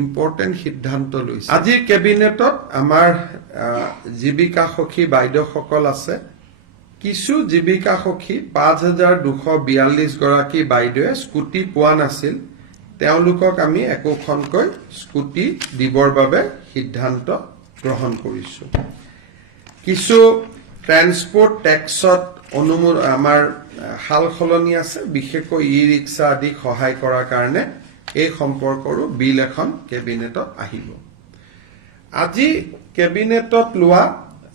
Important সিদ্ধান্ত লৈছে। আজিৰ কেবিনেটত আমাৰ জীৱিকা সখী বাইদেউসকল আছে। কিছু জীৱিকা সখী ৫,২৪২ গৰাকী বাইদেৱে স্কুটি পোৱা নাছিল, তেওঁলোকক আমি একোখনকৈ স্কুটি দিবৰ বাবে সিদ্ধান্ত গ্ৰহণ কৰিছো। কিছু ট্ৰেন্সপৰ্ট টেক্সত আমাৰ সাল সলনি আছে, বিশেষকৈ ই ৰিক্সা আদিক সহায় কৰাৰ কাৰণে এই সম্পৰ্কৰো বিল এখন কেবিনেটত আহিব। আজি কেবিনেটত লোৱা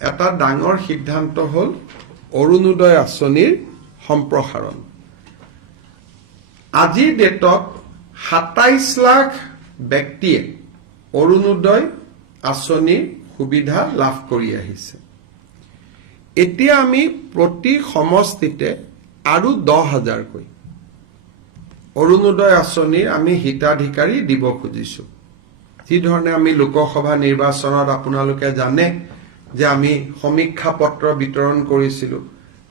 এটা ডাঙৰ সিদ্ধান্ত হ'ল অৰুণোদয় আঁচনিৰ সম্প্ৰসাৰণ। আজিৰ ডেটত ২৭ লাখ ব্যক্তিয়ে অৰুণোদয় আঁচনিৰ সুবিধা লাভ কৰি আহিছে। এতিয়া আমি প্ৰতি সমষ্টিতে আৰু ১০,০০০কৈ অৰুণোদয় আঁচনিৰ আমি হিতাধিকাৰী দিব খুজিছো। যিধৰণে আমি লোকসভা নিৰ্বাচনত আপোনালোকে জানে যে আমি সমীক্ষা পত্ৰ বিতৰণ কৰিছিলো,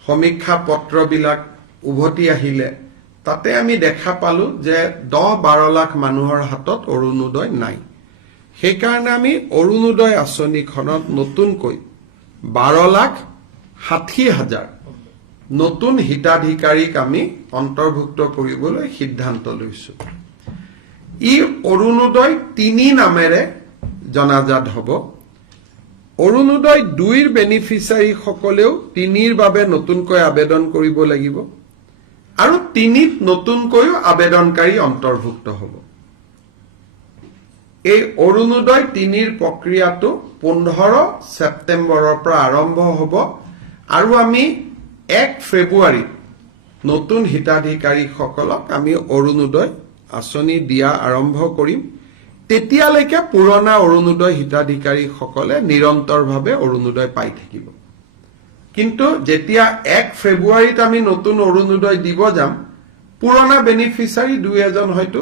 সমীক্ষা পত্ৰবিলাক উভতি আহিলে তাতে আমি দেখা পালো যে ১০-১২ লাখ মানুহৰ হাতত অৰুণোদয় নাই। সেইকাৰণে আমি অৰুণোদয় আঁচনিখনত নতুনকৈ ১২,৬০,০০০ নতুন হিতাধিকাৰীক আমি অন্তৰ্ভুক্ত কৰিবলৈ সিদ্ধান্ত লৈছো। ই অৰুণোদয় ৩ নামেৰে জনাজাত হ'ব। অৰুণোদয় ২ৰ বেনিফিচিয়াৰীসকলেও ৩ৰ বাবে নতুনকৈ আবেদন কৰিব লাগিব আৰু ৩ত নতুনকৈও আবেদনকাৰী অন্তৰ্ভুক্ত হ'ব। এই অৰুণোদয় ৩ৰ প্ৰক্ৰিয়াটো ১৫ ছেপ্টেম্বৰৰ পৰা আৰম্ভ হ'ব আৰু আমি ১ ফেব্ৰুৱাৰীত নতুন হিতাধিকাৰীসকলক আমি অৰুণোদয় আঁচনি দিয়া আৰম্ভ কৰিম। তেতিয়ালৈকে পুৰণা অৰুণোদয় হিতাধিকাৰীসকলে নিৰন্তৰভাৱে অৰুণোদয় পাই থাকিব। কিন্তু যেতিয়া ১ ফেব্ৰুৱাৰীত আমি নতুন অৰুণোদয় দিব যাম, পুৰণা বেনিফিচিয়াৰী ২-এজন হয়তো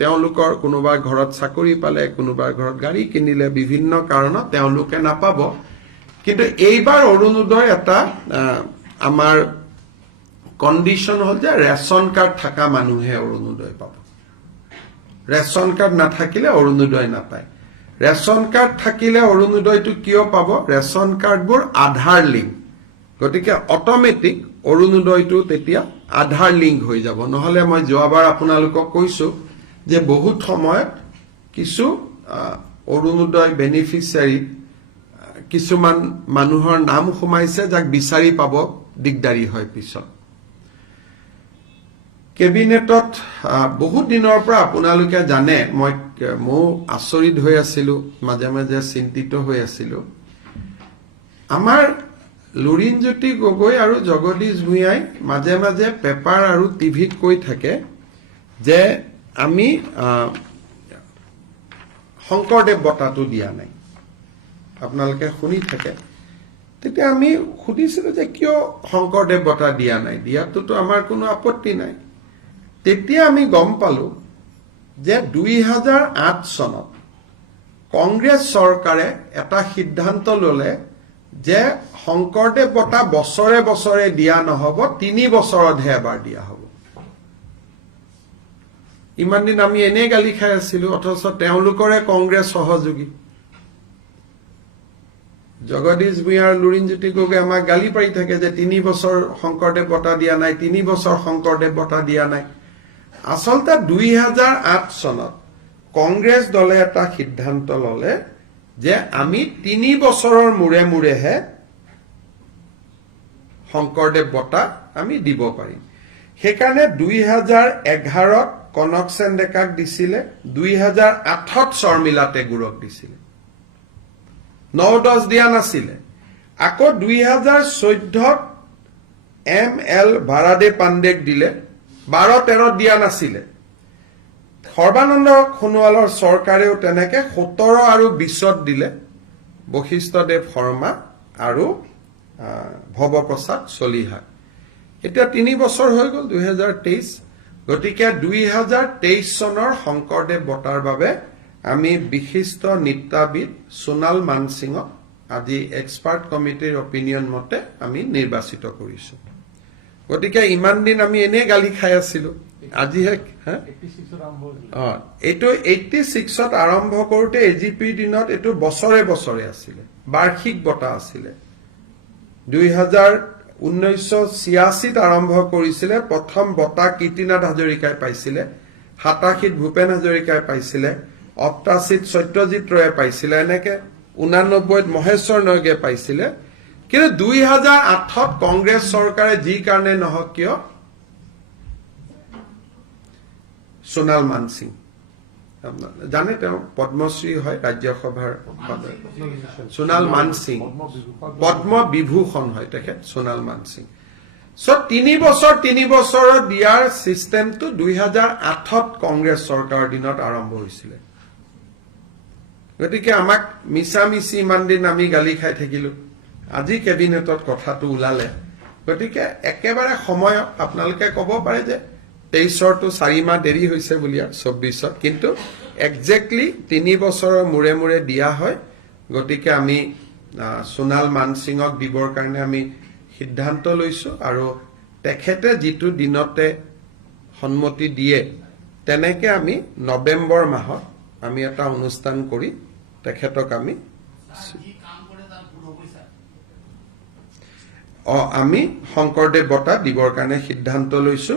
তেওঁলোকৰ কোনোবা ঘৰত চাকৰি পালে, কোনোবা ঘৰত গাড়ী কিনিলে, বিভিন্ন কাৰণত তেওঁলোকে নাপাব। কিন্তু এইবাৰ অৰুণোদয় এটা আমাৰ কণ্ডিশ্যন হ'ল যে ৰেচন কাৰ্ড থকা মানুহে অৰুণোদয় পাব। ৰেচন কাৰ্ড নাথাকিলে অৰুণোদয় নাপায়। ৰেচন কাৰ্ড থাকিলে অৰুণোদয়টো কিয় পাব? ৰেচন কাৰ্ডবোৰ আধাৰ লিংক, গতিকে অট'মেটিক অৰুণোদয়টো তেতিয়া আধাৰ লিংক হৈ যাব। নহলে মই যোৱাবাৰ আপোনালোকক কৈছো যে বহুত সময়ত কিছু অৰুণোদয় বেনিফিচিয়াৰী কিছুমান মানুহৰ নাম সোমাইছে যাক বিচাৰি পাব দিগদাৰী হয় পিছত। কেবিনেটত বহুত দিনৰ পৰা আপোনালোকে জানে, ময়ো আচৰিত হৈ আছিলো, মাজে মাজে চিন্তিত হৈ আছিলো। আমাৰ লুৰিণজ্যোতি গগৈ আৰু জগদীশ ভূঞাই মাজে মাজে পেপাৰ আৰু টিভিত কৈ থাকে যে আমি শংকৰদেৱ বঁটাটো দিয়া নাই। আপোনালোকে শুনি থাকে। তেতিয়া আমি সুধিছিলো যে কিয় শংকৰদেৱ বঁটা দিয়া নাই, দিয়াটোতো আমাৰ কোনো আপত্তি নাই। তেতিয়া আমি গম পালো যে ২০০৮ চনত কংগ্ৰেছ চৰকাৰে এটা সিদ্ধান্ত ললে যে শংকৰদেৱ বঁটা বছৰে বছৰে দিয়া নহব, ৩ বছৰতহে এবাৰ দিয়া হ'ব। ইমান দিন আমি এনেই গালি খাই আছিলো, অথচ তেওঁলোকৰে কংগ্ৰেছ সহযোগী জগদীশ ভূঞা আৰু লুৰিণজ্যোতি গগৈ আমাক গালি পাৰি থাকে যে ৩ বছৰ শংকৰদেৱ বঁটা দিয়া নাই, ৩ বছৰ শংকৰদেৱ বঁটা দিয়া নাই। আচলতে ২০০৮ চনত কংগ্ৰেছ দলে এটা সিদ্ধান্ত ললে যে আমি ৩ বছৰৰ মূৰে মূৰেহে শংকৰদেৱ বঁটা আমি দিব পাৰিম। সেইকাৰণে ২০১১ত কনকসেন ডেকাক দিছিলে, ২০০৮ত শৰ্মিলা টেগুৰক দিছিলে, ৯-১০ দিয়া নাছিলে। আকৌ ২০১৪ত ML ভাৰাদে পাণ্ডেক দিলে, ১২-১৩ত দিয়া নাছিলে। সৰ্বানন্দ সোণোৱালৰ চৰকাৰেও তেনেকে ১৭ আৰু ২০ত দিলে, বশিষ্ঠদেৱ শৰ্মা আৰু ভৱপ্ৰসাদ চলিহা। এতিয়া ৩ বছৰ হৈ গ'ল, ২০২৩। গতিকে ২০২৩ চনৰ শংকৰদেৱ বঁটাৰ বাবে আমি বিশিষ্ট নৃত্যবিদ সোণাল মানসিঙক আজি এক্সপাৰ্ট কমিটিৰ অপিনিয়ন মতে আমি নিৰ্বাচিত কৰিছো। গতিকে ইমান দিন আমি এনেই গালি খাই আছিলো আজিহে এইটো 86ত আৰম্ভ কৰোঁতে এজিপিৰ দিনত এইটো বছৰে বছৰে আছিলে, বাৰ্ষিক বঁটা আছিলে। 1986ত আৰম্ভ কৰিছিলে। প্ৰথম বঁটা কীৰ্তিনাথ হাজৰিকাই পাইছিলে, 87ত ভূপেন হাজৰিকাই পাইছিলে, 88ত সত্যজিৎ ৰয়ে পাইছিলে, এনেকে 89ত মহেশ্বৰ নয়গে পাইছিলে। কিন্তু 2008ত কংগ্ৰেছ চৰকাৰে যি কাৰণে নহওক কিয় সোণাল মানসিং জানে, তেওঁ পদ্মশ্ৰী হয়, ৰাজ্যসভাৰ সোণাল মানসিং, পদ্ম বিভূষণ হয় তেখেত সোণাল মানসিং। চ' 3 বছৰত দিয়াৰ চিষ্টেমটো 2008ত কংগ্ৰেছ চৰকাৰৰ দিনত আৰম্ভ হৈছিলে। গতিকে আমাক মিছামিছি ইমান দিন আমি গালি খাই থাকিলো, আজি কেবিনেটত কথাটো ওলালে। গতিকে একেবাৰে সময়ত আপোনালোকে ক'ব পাৰে যে 23ৰটো 4 মাহ দেৰি হৈছে বুলি, আৰু 24ত কিন্তু একজেক্টলি 3 বছৰৰ মূৰে মূৰে দিয়া হয়। গতিকে আমি সোণাল মানসিঙক দিবৰ কাৰণে আমি সিদ্ধান্ত লৈছো, আৰু তেখেতে যিটো দিনতে সন্মতি দিয়ে তেনেকে আমি নৱেম্বৰ মাহত আমি এটা অনুষ্ঠান কৰি তেখেতক আমি আমি শংকৰদেৱ বঁটা দিবৰ কাৰণে সিদ্ধান্ত লৈছো।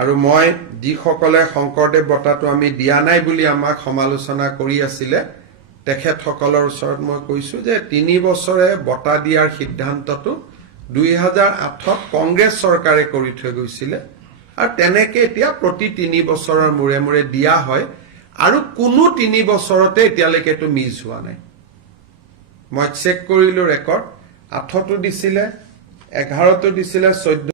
আৰু মই যিসকলে শংকৰদেৱ বঁটাটো আমি দিয়া নাই বুলি আমাক সমালোচনা কৰি আছিলে, তেখেতসকলৰ ওচৰত মই কৈছো যে 3 বছৰে বঁটা দিয়াৰ সিদ্ধান্তটো 2008ত কংগ্ৰেছ চৰকাৰে কৰি থৈ গৈছিলে, আৰু তেনেকে এতিয়া প্ৰতি 3 বছৰৰ মূৰে মূৰে দিয়া হয়। আৰু কোনো 3 বছৰতে এতিয়ালৈকে এইটো মিছ হোৱা নাই। মই চেক কৰিলো ৰেকৰ্ড, 8তো দিছিলে, 11তো দিছিলে, 14